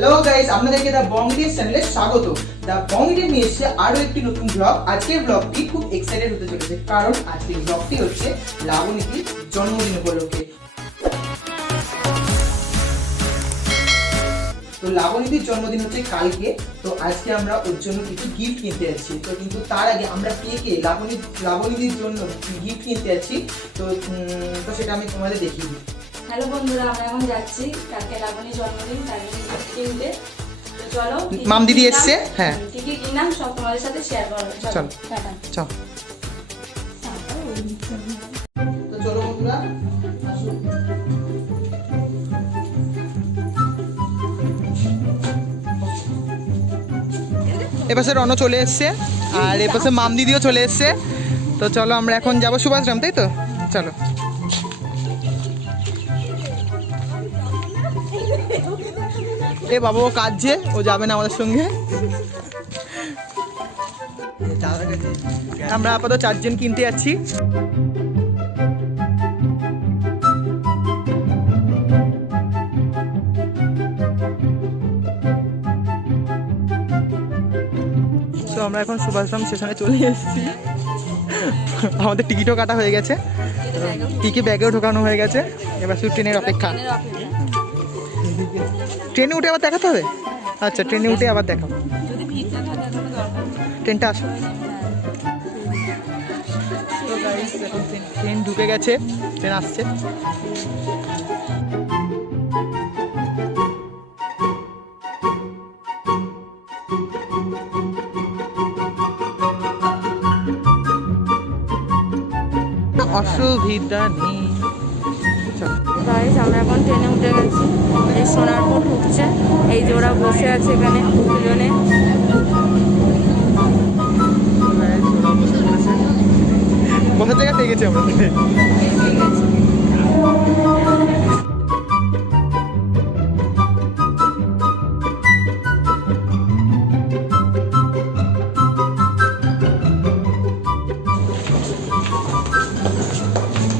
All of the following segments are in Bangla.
হ্যালো গাইস, আপনাদেরকে দা বঙ্গিডিয়াস চ্যানেলে স্বাগত। দা বঙ্গিডিয়াস নিয়ে এসেছে আরো একটি নতুন ব্লগ। আজকের ব্লগটি খুব এক্সাইটেড হতে চলেছে, কারণ আজকের ব্লগটি হচ্ছে লাবণীর জন্মদিন উপলক্ষে। তো লাবণীর জন্মদিন হচ্ছে কালকে, তো আজকে আমরা ওর জন্য কিছু গিফট কিনতে যাচ্ছি। তো কিন্তু তার আগে আমরা কে লাবণীর জন্য গিফট কিনতে যাচ্ছি, তো সেটা আমি তোমাদের দেখিয়ে দিই। হ্যালো বন্ধুরা, আমরা এখন যাচ্ছি কালকে লাবণীর জন্মদিন, তার জন্য গিফট কিনতে। তো চলো, মাম দিদি এসছে। হ্যাঁ, কি কি কিনলাম সব তোমাদের সাথে শেয়ার করব। চলো টাটা। চল তো চলো বন্ধুরা, আসো। এপাশে রণ চলে এসছে আর এপাশে মাম দিদিও চলে এসছে। তো চলো আমরা এখন যাবো সুভাষগ্রাম, তাই তো? চলো। এ বাবা, ও কাঁদছে, ও যাবে না আমাদের সঙ্গে। আমরা আপাতত 4 জন কিনতে যাচ্ছি। তো আমরা এখন সুভাষগ্রাম স্টেশনে চলে এসেছি। আমাদের টিকিটও কাটা হয়ে গেছে, টিকিট ব্যাগেও ঢোকানো হয়ে গেছে। এবার শুধু ট্রেনের অপেক্ষা। ট্রেনে উঠে আবার দেখাতে হবে? আচ্ছা, ট্রেনে উঠে আবার দেখাবো। ট্রেনটা আসো। ট্রেন ঢুকে গেছে, ট্রেন আসছে। অসুবিধা নেই। গাইস, আমরা এখন ট্রেনে উঠে গেছি। এই সোনারপুর ঢুকছে, এই যে ওরা বসে আছে এখানে দুজনে। বসার জায়গা পেয়ে গেছি আমরা।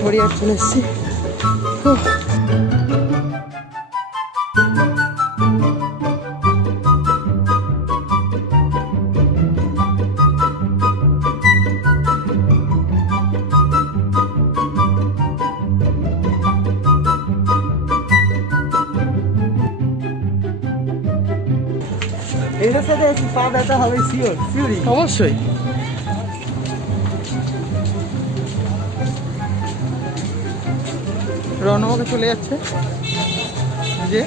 গড়িয়ার চলে এসছি। এটার সাথে পা ব্যথা হবে শিওর, শিওরই অবশ্যই। রণমকে চলে যাচ্ছে যে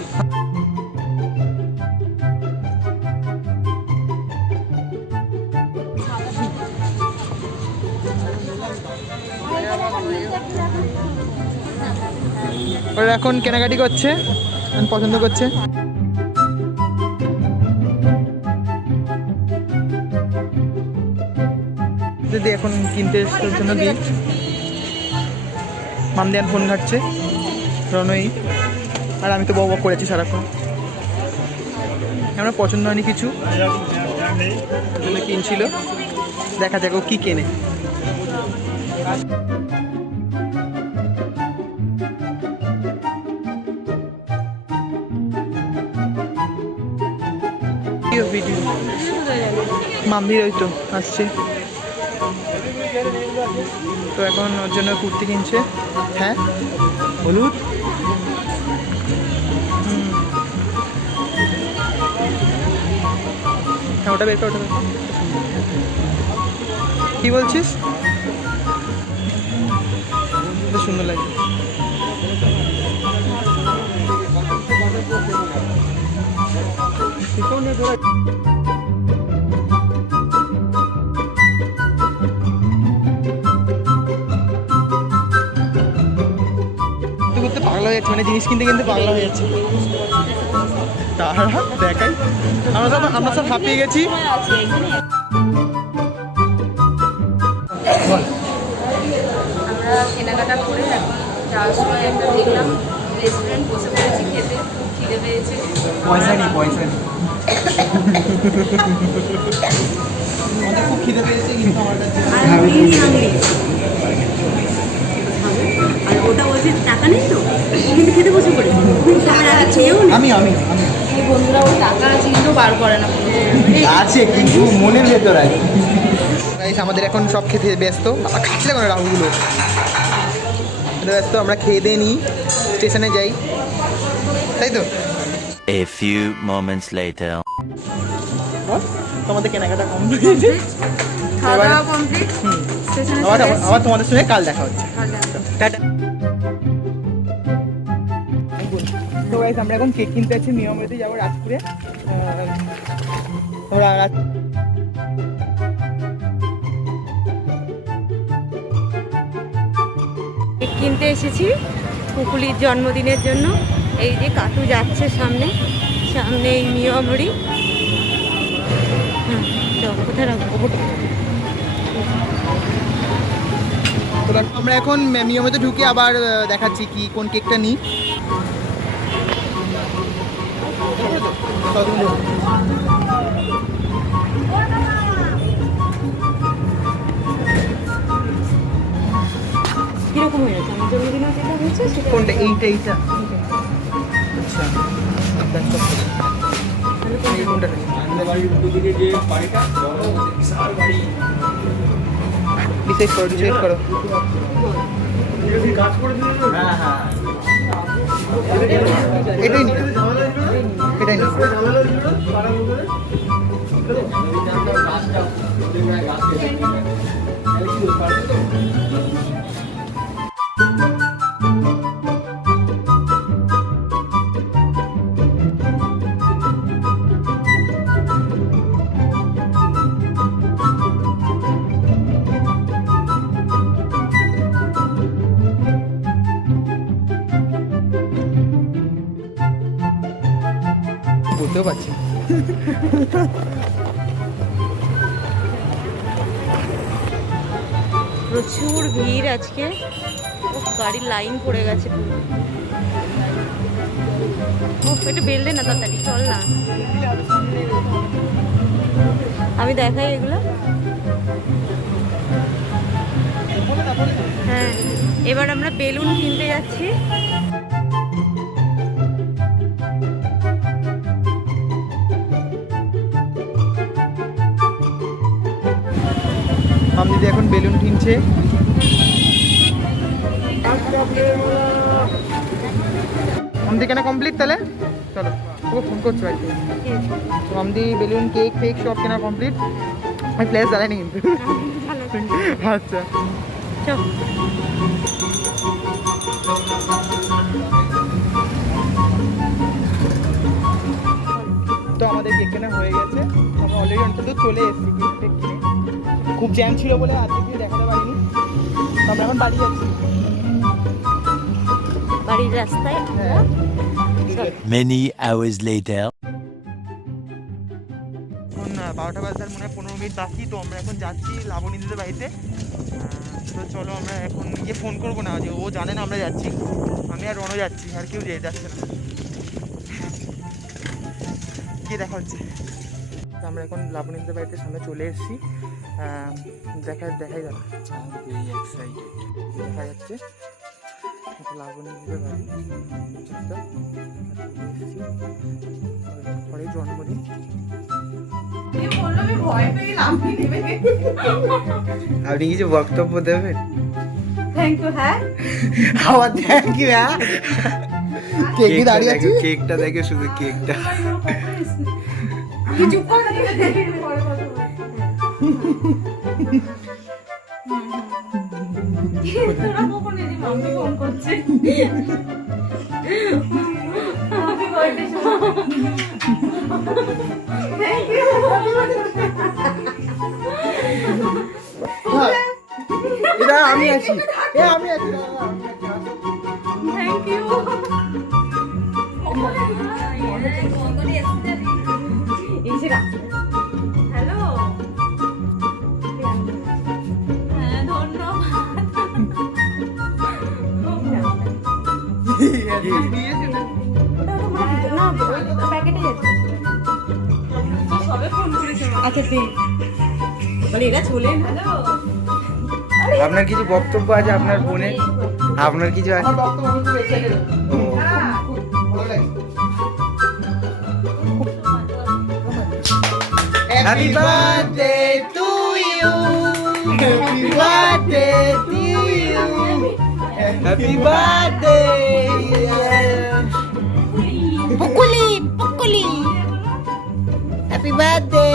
ওরা এখন কেনাকাটি করছে, পছন্দ করছে। যদি এখন কিনতে এসে জন্য দিই, মামদিয়ান ফোন ঘাটছে, রনই আর আমি তো বক করেছি সারাক্ষণ। আমরা পছন্দ হয়নি কিছু, জন্য কিনছিল। দেখা যাক ও কি কেনে। মামদির ওই তো আসছে, তো এখন ওর জন্য কুর্তি কিনছে। হ্যাঁ, হলুদ। হ্যাঁ, ওটা বের কর, ওটা বের কর। কি বলছিস? সুন্দর লাগে। পাগলা হয়ে যাচ্ছে, মানে জিনিস কিনতে কিনতে পাগলা হয়ে যাচ্ছে। তারা দেখাই, আমরা সব হাঁপিয়ে গেছি। আমরা কেনাকাটা করে এখন যাওয়ার সময় একটা দেখলাম রেস্টুরেন্ট, বসে পড়েছি খেতে। খুব খিদে পেয়েছে। পয়সা নেই, পয়সা নেই। আমাদের খুব খিদে পেয়েছে, কিন্তু আমার কাছে আর ওটা বলছে টাকা নেই, তো কিন্তু খেতে বসে পড়ে। আমি আমি বন্ধুরা ওর টাকা আছে কিন্তু বার করে না। আছে কিন্তু মনের ভেতর আছে। গাইস আমাদের এখন সব খেতে ব্যস্ত, খাচ্ছে না কোনো রাহুলগুলো ব্যস্ত। আমরা খেয়ে দিয়ে নিই, স্টেশনে যাই, তাই তো? A few moments later. তোমাদের কেনাকাটা কমপ্লিট, খাওয়া দাওয়া কমপ্লিট, স্টেশনে আবার চলে এসেছি। আবার তোমাদের সঙ্গে কাল দেখা হচ্ছে। টাটা। তো গাইস আমরা এখন কেক কিনতে যাচ্ছি, নিয়মিত যাবো রাজপুরে। আমরা কেক কিনতে এসেছি কুকুলির জন্মদিনের জন্য। এই যে কাটু যাচ্ছে সামনে সামনে এই মিয়ামরি। হ্যাঁ চল, কোথায় রাখবো? তো দেখো আমরা এখন নিয়মিত ঢুকে আবার দেখাচ্ছি কি কোন কেকটা নিই। কিরকম হয়ে গেছে আমার জন্মদিনে যেটা হয়েছে সেটা? কোনটা? এইটা আচ্ছা, এই কোনটা নিই? ডিসাইড করো। এটাই নি, এটাই নি। বলতেও পারছি না। প্রচুর ভিড় আজকে, গাড়ির লাইন পড়ে গেছে পুরো। ও এটা বেল দে না তাড়াতাড়ি, চল না। আমি দেখাই এগুলো। হ্যাঁ এবার আমরা বেলুন কিনতে যাচ্ছি। দিদি এখন বেলুন কিনছে। আমদি কেন কমপ্লিট তাহলে? চলো, ওকে ফোন করছো আর কি। তো আমদি বেলুন কেক ফেক সব কেনা কমপ্লিট। আমি প্লেস জ্বালাইনি কিন্তু। আচ্ছা চল। তো আমাদের কেক কেনা হয়ে গেছে, আমরা অলরেডি অন্তত চলে এসেছি কেক টেক কিনে। খুব জ্যাম ছিল বলে আজকে দেখাতে পারিনি। তো আমরা এখন বাড়ি যাচ্ছি, বাড়ির রাস্তায়। হ্যাঁ। Many hours later. এখন 12টা বাজার মনে হয় 15 মিনিট বাকি। তো আমরা এখন যাচ্ছি লাবণী দিদির বাড়িতে। তো চলো আমরা এখন গিয়ে ফোন করবো না, যে ও জানে না আমরা যাচ্ছি। আমি আর রনও যাচ্ছি, আর কেউ যাচ্ছে না। কি দেখা হচ্ছে? তো আমরা এখন লাবণী দিদির বাড়িতে সামনে চলে এসেছি। দেখাই যাবে, দেখা যাচ্ছে লাবণী দিদির বাড়ি। পরে জন্মদিন। আপনি কিছু বক্তব্য দেবেন? Thank you. হ্যাঁ আবার থ্যাংক ইউ। হ্যাঁ কেকই দাঁড়িয়ে আছে। কেকটা দেখে শুধু কেকটা। কিছু কর না। তোরা কখন এলি? মাম্মি ফোন করছে। হ্যাপি বার্থডে সোনা। Thank you. এটা আমি আছি, আমি আছি। Thank you. হ্যালো। হ্যাঁ আচ্ছা ঠিক মানে এরা চলে। হ্যালো আপনার কিছু বক্তব্য আছে আপনার বোনের? আপনার কিছু আছে? আমার বক্তব্য একটু রেখে দেবো। ও, ভালো লাগে। Happy birthday to you, happy birthday to you, happy birthday Pukuli Pukuli, happy birthday.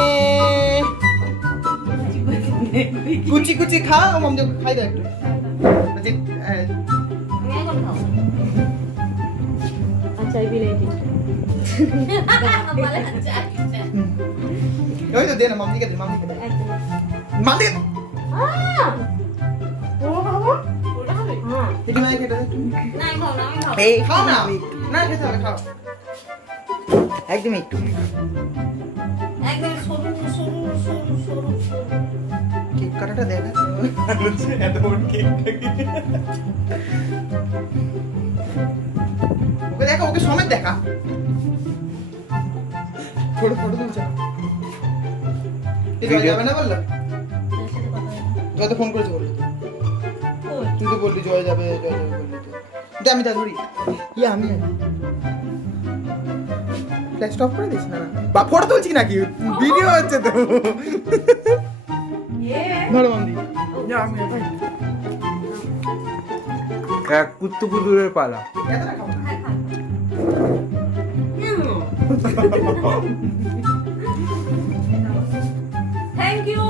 কুচি কুচি খাও, মমকে খাই দাও একটু। আচ্ছা এই বিলেটি ওই তো দে না, মামদিকে দে, মামদিকে দে, মামদিকে দে। দেখি মাই খেতে দে। এই খাও না, না খেতে হবে, খাও একদম একটু। কেক কাটাটা দেখা এত বড় কেকটা, ওকে দেখা, ওকে সমেত দেখা। ফটো ফটো তুলছে, এই যাবে না বললো, যত ফোন করেছে বললো, তুই তো বললি জয় যাবে জয় যাবে বললি তো। দে আমি তা ধরি, ইয়ে আমি ফ্ল্যাশ স্টপ করে দিস না, বা ফটো তুলছি নাকি, ভিডিও হচ্ছে তো। ধরো মামদি, যা আমি ভাই এক কুত্তু কুতুরের পালা। এতটা খাও না। থ্যাংক ইউ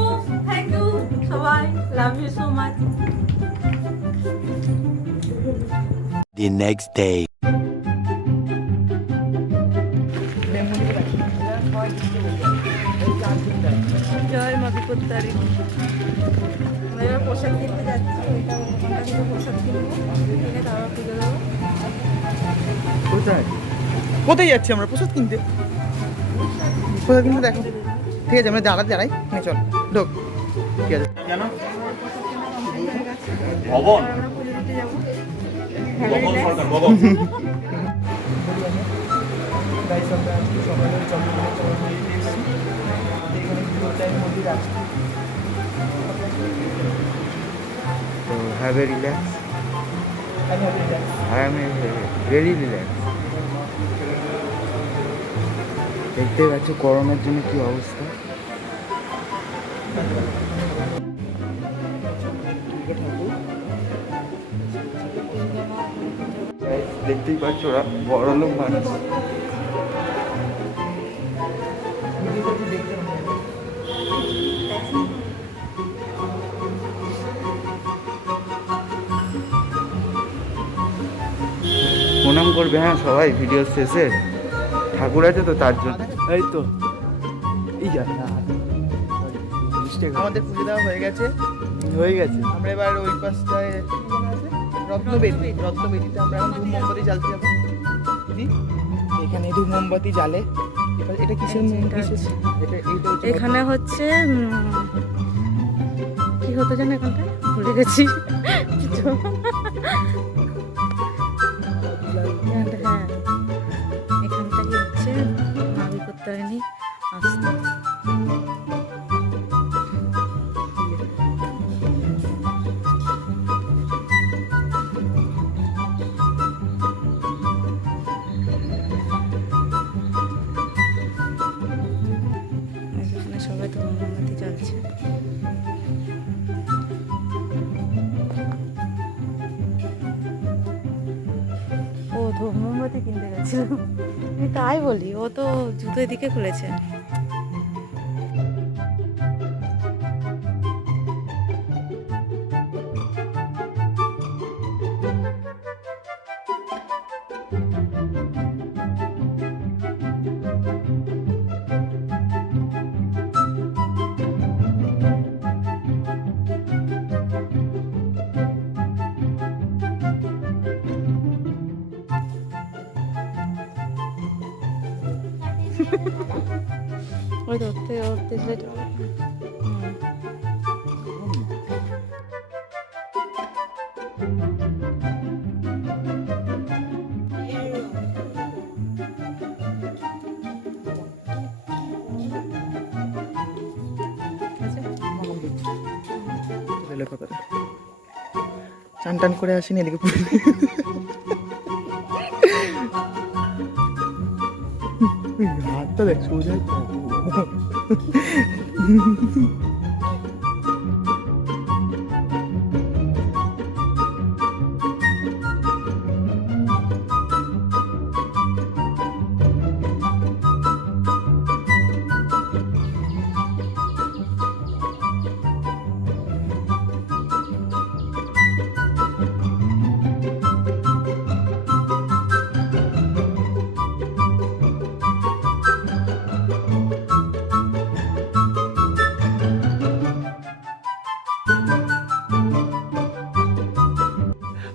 সবাই, love you so much. The next day. জয় মা বিপত্তারি। আমরা এবার পোশাক কিনতে যাচ্ছি, ওইটা ওখানটা থেকে পোশাক কিনবো, কিনে তারপর পুজো দেবো। কোথায়? কোথায় যাচ্ছি আমরা? প্রসাদ কিনতে। প্রসাদ কিনতে দেখো, ঠিক আছে আমরা দাঁড়াই, চল ঢোক, ঠিক আছে। ভবন আমরা পুজো দিতে যাবো। ভবন সরকার ভবন গাইস আমরা আজকে সকালে চন্দ্রকোনা চরণ মন্দিরে এসেছি, এখানে পুরো টাইম মন্দির আছে। তো হ্যাভ এ রিল্যাক্স, আমি হবে এটা আই এম ভেরি রিল্যাক্স। দেখতে পাচ্ছ করোনার জন্য কি অবস্থা। দেখতেই পাচ্ছ ওরা বড় লোক মানুষ। প্রণাম করবে হ্যাঁ সবাই ভিডিও শেষে, ঠাকুর আছে তো তার জন্য। এই তো এই যা আমাদের পুজো দেওয়া হয়ে গেছে। আমরা এবার ওই পাশটায় রত্নবেদিতে আমরা এখন ধূপ মোমবাতি জ্বালতে যাবো। দিদি এখানে ধূপ মোমবাতি জ্বালে। এটা কিসের এটা হচ্ছে এখানে হচ্ছে কি হতো জানো, এখানটা ভুলে গেছি কিছু। হ্যাঁ এখানটাই হচ্ছে মা বিপত্তারিণী আসতো। এখানে সবাই তো মোমবাতি জ্বালছে। ও ধূপ মোমবাতি কিনতে গেছিল, আমি তাই বলি, ও তো জুতো এদিকে খুলেছে। ওই ধরতে ধরতে সেটা চান টান করে আসিনি এদিকে পুরো হাত হাতটা দেখ সোজা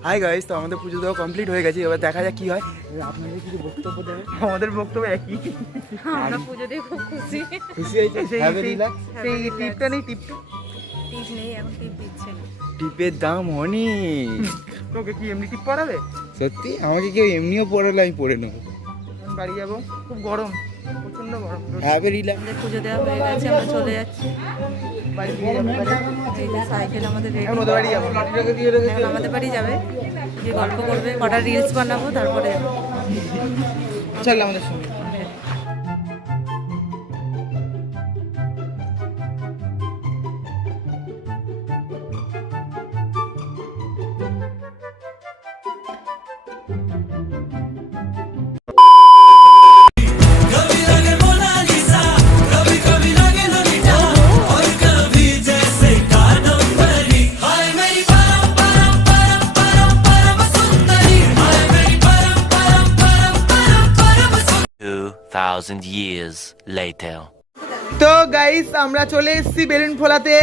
হাই গাইস, তো আমাদের পুজো দেওয়া কমপ্লিট হয়ে গেছে। এবার দেখা যাক কি হয়। আপনাদের কিছু বক্তব্য দেবেন? আমাদের বক্তব্য একই, আমরা পুজো দিয়ে খুব খুশি। খুশি হয়েছে। সেই টিপটা নেই, টিপটা টিপ নেই, এখন টিপ দিচ্ছে। টিপের দাম অনেক। তোকে কি এমনি টিপ পরাবে? সত্যি আমাকে কেউ এমনিও পরালে আমি পরে নেবো। আমি বাড়ি যাবো, খুব গরম, প্রচন্ড গরম। আমাদের পুজো দেওয়া হয়ে গেছে, আমরা চলে যাচ্ছি বাড়ি দিয়ে যাবো। এই যে সাইকেল আমাদের রেডি। এখন ওদের বাড়ি যাবো। এখন আমাদের বাড়ি যাবে, যে গল্প করবে, কটা রিলস বানাবো, তারপরে যাবো। চল আমাদের সঙ্গে। Years later. তো গাইস, আমরা চলে এসেছি বেলুন ফোলাতে।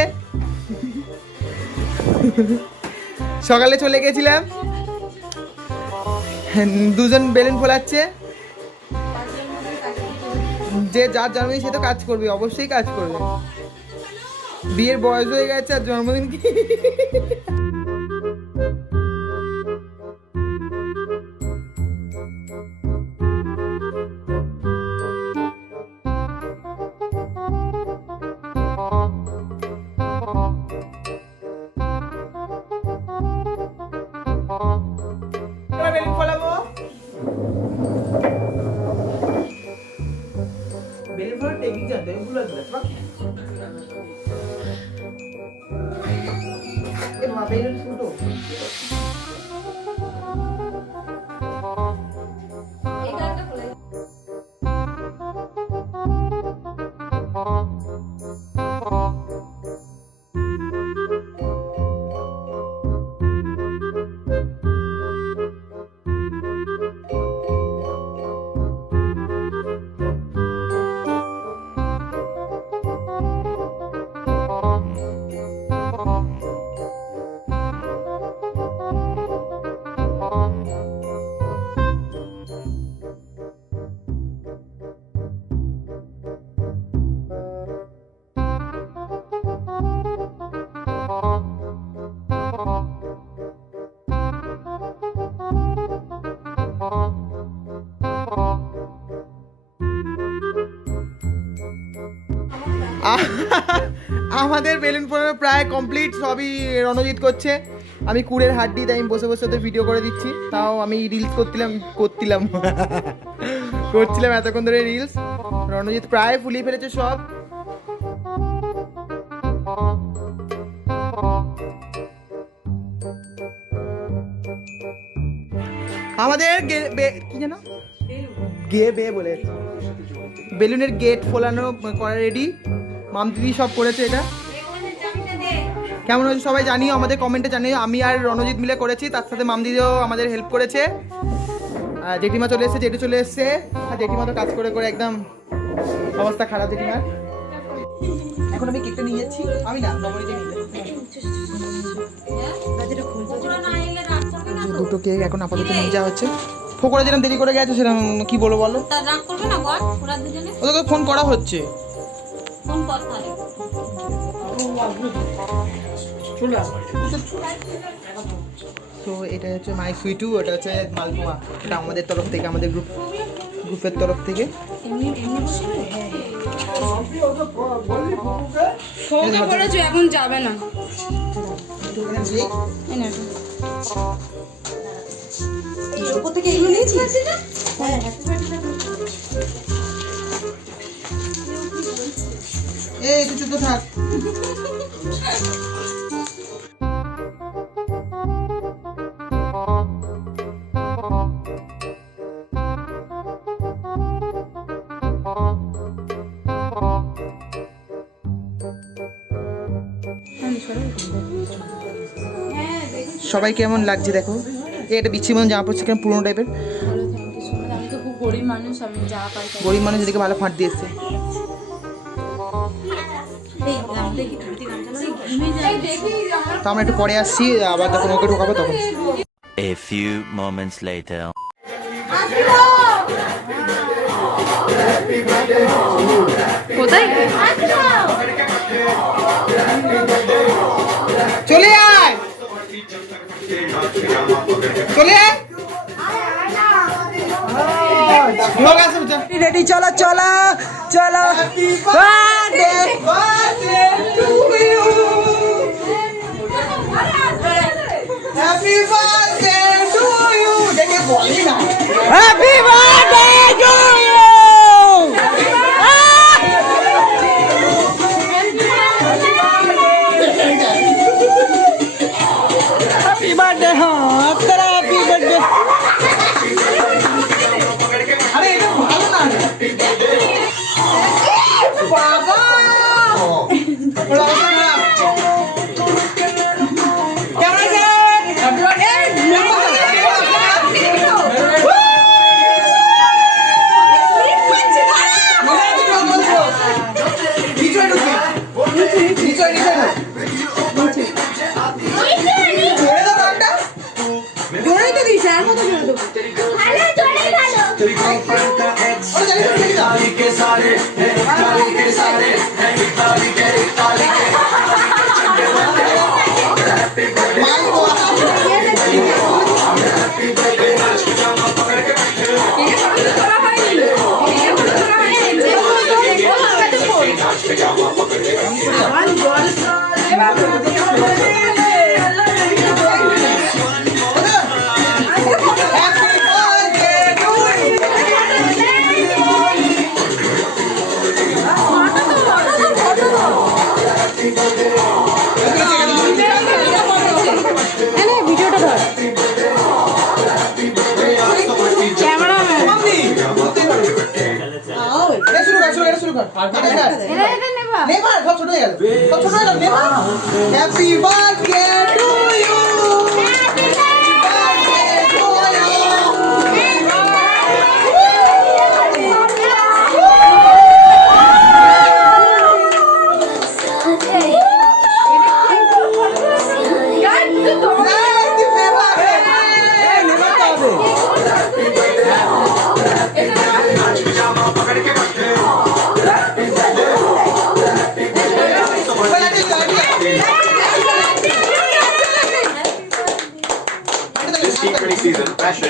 সকালে চলে গেছিলাম, দুজন বেলুন ফোলাচ্ছে। যে যার জন্মদিন সে তো কাজ করবে, অবশ্যই কাজ করবে। বিয়ের বয়স হয়ে গেছে আর জন্মদিন কি। বেলুন ফোলাবো, বেলুন ফোলার টেকনিক জানতে হবে, ভুলে গেছে। বেলুন ফুটো। আমাদের বেলুন ফোলানো প্রায় কমপ্লিট, সবই রণজিৎ করছে। আমি কুড়ের হাড্ডি, তাই আমি বসে বসে ওদের ভিডিও করে দিচ্ছি। তাও আমি রিলস করছিলাম এতক্ষণ ধরে রিলস। রণজিৎ প্রায় ফুলিয়ে ফেলেছে সব। আমাদের কি জানো বলে বেলুনের গেট ফোলানো করা রেডি। মাম দিদি সব করেছে। এটা কেমন হয়েছে সবাই জানিও, আমাদের কমেন্টে জানিও। আমি আর রণজিৎ মিলে করেছি, তার সাথে মাম দিদিও আমাদের হেল্প করেছে। জেঠিমা চলে এসেছে, জেঠু চলে এসছে। আর জেঠিমা তো কাজ করে করে একদম অবস্থা খারাপ জেঠিমার। এখন আমি কেকটা নিয়ে যাচ্ছি, আমি না নবনীকে নিয়ে যাচ্ছি। দুটো কেক এখন আপাতত নিয়ে যাওয়া হচ্ছে। ফোকরা যেরকম দেরি করে গেছে সেরকম কি বলবো বলো। ওদেরকে ফোন করা হচ্ছে। তো এটা হচ্ছে মাই সুইটু, এটা হচ্ছে মালপোয়া। এটা আমাদের তরফ থেকে, আমাদের গ্রুপের তরফ থেকে। এখন যাবে না। এই তুই চুপ থাক। সবাই কেমন লাগছে দেখো, এটা বিচ্ছি মতন জামা পড়ছে কেমন পুরোনো টাইপের। আমি তো খুব গরিব মানুষ, আমি যা পাই তাই। গরিব মানুষ এদিকে ভালো ফাঁট দিয়ে এসছে। তো আমরা একটু পরে আসছি, আবার তখন ওকে ঢোকাবো তখন। A few moments later. কোথায়? চলে আয়, চলে আয়। লোক আসে বুঝা। রেডি, চলো চলো চলো। Happy birthday to you. দেখে বলি না। Happy birthday to you. Happy birthday. হ্যাঁ তেরা হ্যাপি বার্থডে। আরে এটা ভালো না। বাবা। কেমন আছে? Happy birthday. Happy birthday to you. Happy birthday to season fashion.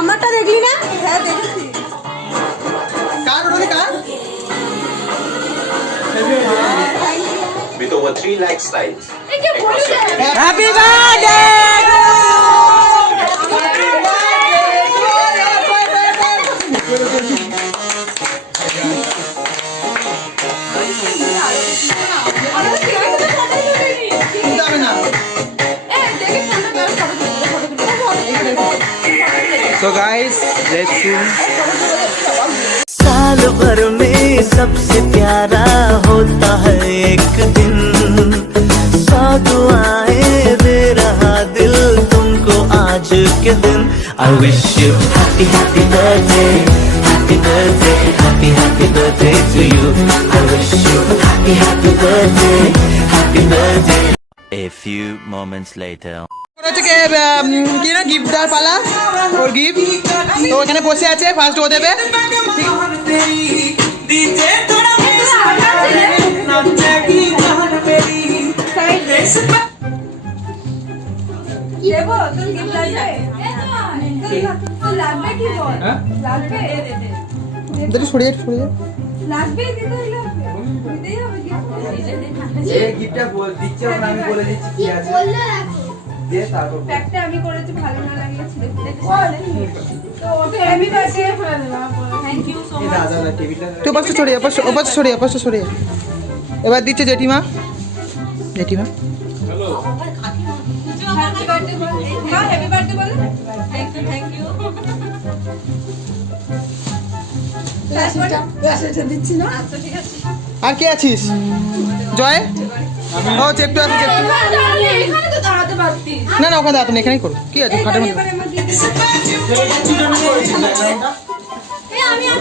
আমারটা দেখলি না? হ্যাঁ দেখেছি। With over 3 lakh styles. Happy birthday. So guys, let's see. साल भर में सबसे प्यारा होता है एक दिन, सौ दुआएं दे रहा दिल तुमको आज के दिन। I wish you happy happy birthday, happy birthday, happy happy birthday to you. I wish you happy happy birthday, happy birthday. A few moments later. কি না গিফট দেওয়ার পালা, ওর গিফট তো ওখানে বসে আছে, ফার্স্ট ও দেবে। সরিয়ে সরিয়ে এই গিফটটা দিচ্ছে আমি বলে দিচ্ছি কি আছে দে তারপর প্যাকটা আমি করেছি, ভালো না লাগলে ছিঁড়ে ফেলে তো ওকে হেভি বাসে ফেলে দিলাম। থ্যাংক ইউ সো এই মাচ। দাদা টিভিটা তুই পাশে ছড়িয়ে পাশে ছড়িয়ে এবার দিচ্ছে জেঠিমা। হ্যাপি বার্থডে বল। মা হ্যাপি বার্থডে বল। থ্যাংক ইউ প্যাসেটা দিচ্ছি না। আচ্ছা ঠিক আছে। আর কে আছিস? জয় ও চেপটু আছে চেপটু। এখানে তো দাঁড়াতে পারতিস। না ওখানে দাঁড়াতো না, এখানেই করো। কি আছে খাটের মধ্যে?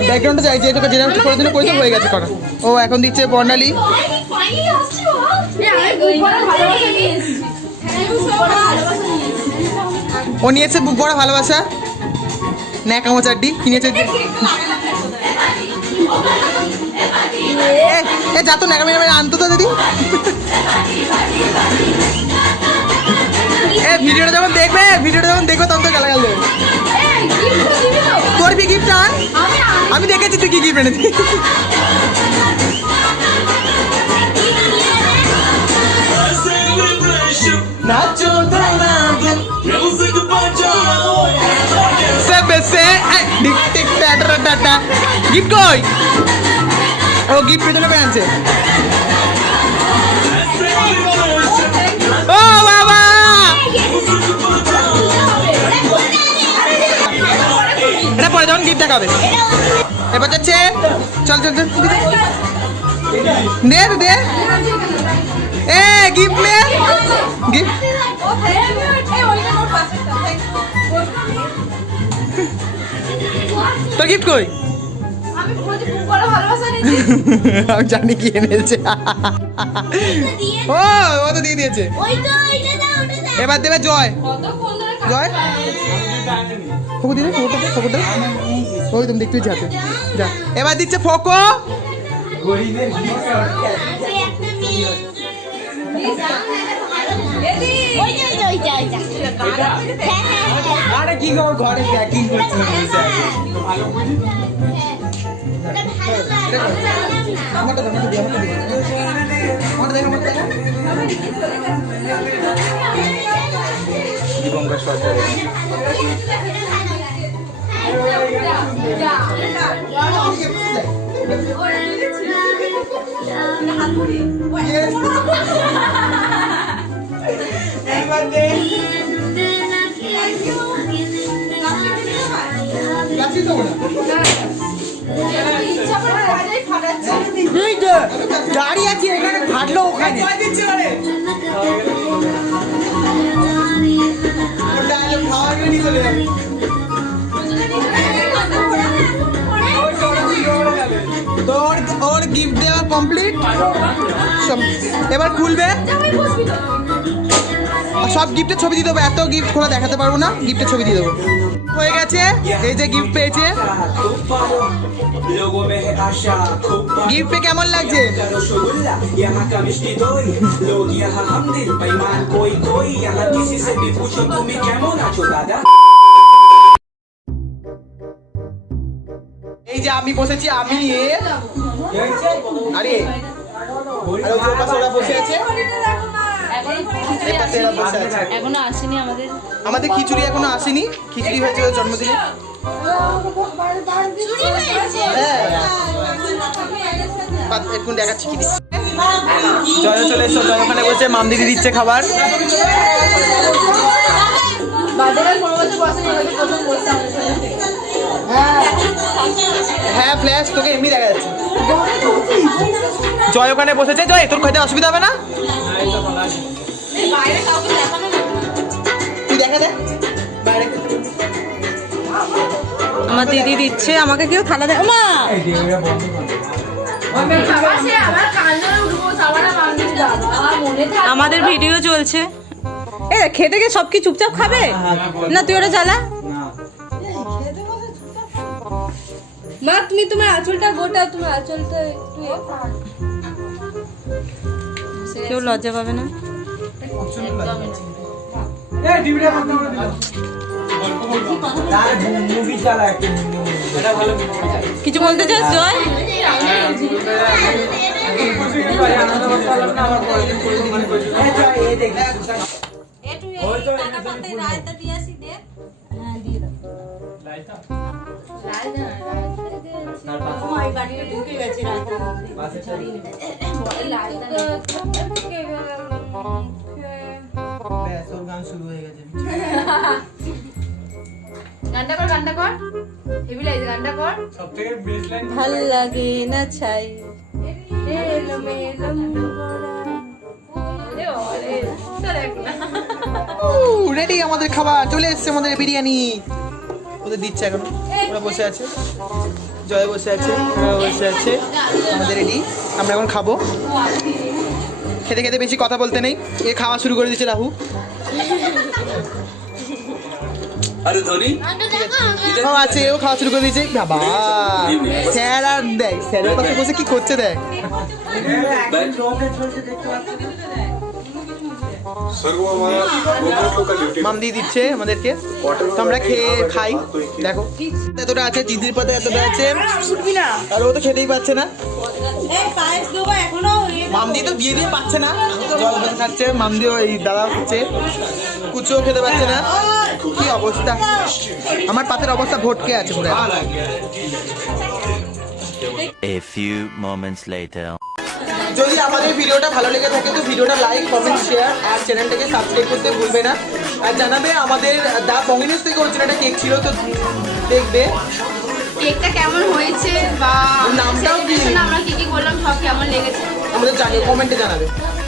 ব্যাকগ্রাউন্ডটা চাইছে, এটা যেটা করে দিলে কইতে হয়ে গেছে করা। ও এখন দিচ্ছে বর্ণালী। ও নিয়েছে বুক ভরা ভালোবাসা, ন্যাকামো চাড্ডি কিনেছে। এ যা তো ন্যাকামো আনতো তো দিদি। এ ভিডিওটা যখন দেখবে তখন তো গালাগাল দেবে। তোর কি গিফট আন? আমি দেখেছি তুই কি গিফট এনেছিস। নাচো গিফট কই? ও গিফট পেছনে পেয়ে আনছে। ও বাবা এটা পরে যখন গিফট দেখাবে। এবার যাচ্ছে, চল দে এ গিফট নে গিফট। তোর গিফট কই? আমি জানি কি এনেছে। ও তো দিয়ে দিয়েছে। এবার দেবে জয়। ফোকো দিলে ফোকোটা ওই তুমি দেখতে যাতে যা। এবার দিচ্ছে ফোকো। গরিবের আরে কি খবর, ঘরে প্যাকিং করছি দীপঙ্কর সরকার। দাঁড়িয়ে আছি এখানে, ফাটলো ওখানে। তোর ওর গিফট দেওয়া কমপ্লিট। এবার খুলবে, সব গিফটের ছবি দিয়ে দেবো। এত গিফট খোলা দেখাতে পারবো না, গিফটের ছবি দিয়ে দেবো। হয়ে গেছে, এই যে গিফট পেয়েছে। গিফট পেয়ে কেমন লাগছে? এই যে আমি বসেছি, আমি আরে ওরা বসে আছে, এখনো আসেনি আমাদের খিচুড়ি এখনো আসেনি। খিচুড়ি হয়েছে ওর জন্মদিনে। এখন দেখাচ্ছি কি দিচ্ছে। জয় চলে এসো, জয় ওখানে বসে মাম দিদি দিচ্ছে খাবার। হ্যাঁ ফ্ল্যাশ তোকে এমনি দেখা যাচ্ছে। জয় ওখানে বসেছে। জয় তোর খেতে অসুবিধা হবে না? তুই দেখা দে বাইরে। আমার দিদি দিচ্ছে, আমাকে কেউ থালা দেয়। মা আমাদের ভিডিও চলছে। এ খেতে গিয়ে সব কি চুপচাপ খাবে না? তুই ওটা জ্বালা। মা তুমি তোমার আঁচলটা গোটা, তোমার আঁচলটা একটু কেউ লজ্জা পাবে না। কিছু বলতে চাস জয়? একটু টাকা পাতে রায়তা দিয়ে আসি দে। হ্যাঁ দিয়ে দাও। রায়তা ওই বাড়িতে ঢুকে গেছে রায়তা। রায়তা ঢুকে গেল। ব্যাস ওর গান শুরু হয়ে গেছে। গানটা কর হেভি লাগছে গানটা কর ভাল লাগে না ছাই এলো মেলো রেডি আমাদের খাবার চলে এসেছে, আমাদের বিরিয়ানি ওদের দিচ্ছে এখন, ওরা বসে আছে, জয় বসে আছে, ওরা বসে আছে, আমাদের রেডি, আমরা এখন খাবো। খেতে খেতে বেশি কথা বলতে নেই, এ খাওয়া শুরু করে দিচ্ছে রাহু। अरे धोनी ও আছে, ও খাওয়া শুরু করে দিয়েছে। বাবা স্যার আর দেখ, স্যারের পাশে বসে কি করছে দেখ। মাম দিয়ে দিচ্ছে আমাদেরকে, তো আমরা খেয়ে খাই। দেখো এতটা আছে, দিদির পাতে এতটা আছে, আর ও তো খেতেই পাচ্ছে না। মাম দিয়ে তো দিয়ে পাচ্ছে না, জল বসে খাচ্ছে, মাম দিয়ে এই দাদা হচ্ছে, কুচো খেতে পাচ্ছে না। কি অবস্থা, আমার পাতের অবস্থা ভটকে আছে পুরো। A few moments later. যদি আমাদের ভিডিওটা ভালো লেগে থাকে তো ভিডিওটা লাইক, কমেন্ট, শেয়ার আর চ্যানেলটাকে সাবস্ক্রাইব করতে ভুলবে না। আর জানাবে আমাদের দা বঙ্গিনিউজ থেকে অরিজিনালটা কেক ছিল, তো দেখবে কেকটা কেমন হয়েছে বা নামটাও কি আমরা কি কি করলাম সব কেমন লেগেছে আমাদের জানিয়ে কমেন্টে জানাবে।